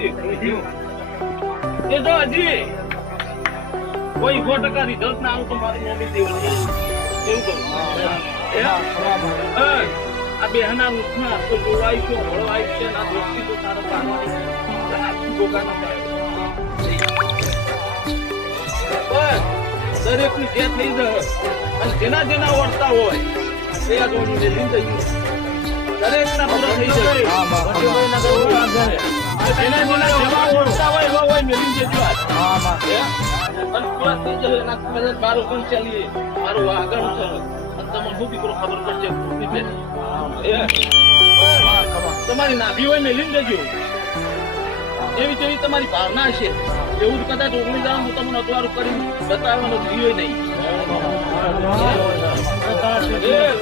એ તો હજી કોઈ 100% રિઝલ્ટ ના આવું તો મારી મમ્મી દેવાની એવું કરું આ બેહના મુખમાં તો જોવાય છે હળવાય છે ના દોસ્તી તો તારો પાડવાની ગોગાનો દરેક ની જે થઈ જાય અને જેના જેના વર્તા હોય તે આ જોડી મેલીને જઈએ દરેક ના પૂરા થઈ જાય જેના જેના જેવા વર્તા હોય એવા હોય મેલીને જજો અને પૂરા થઈ જાય એના કદાચ મારું પણ ચાલીએ મારું આગળ છે તમને શું દીકરો ખબર પડશે તમારી નાભી હોય મેલીને જજો એવી તેવી તમારી ભાવના છે એવું જ કદાચ 19 હું તમને અતવારું કરી બતાવવાનું થયું નહીં દરેક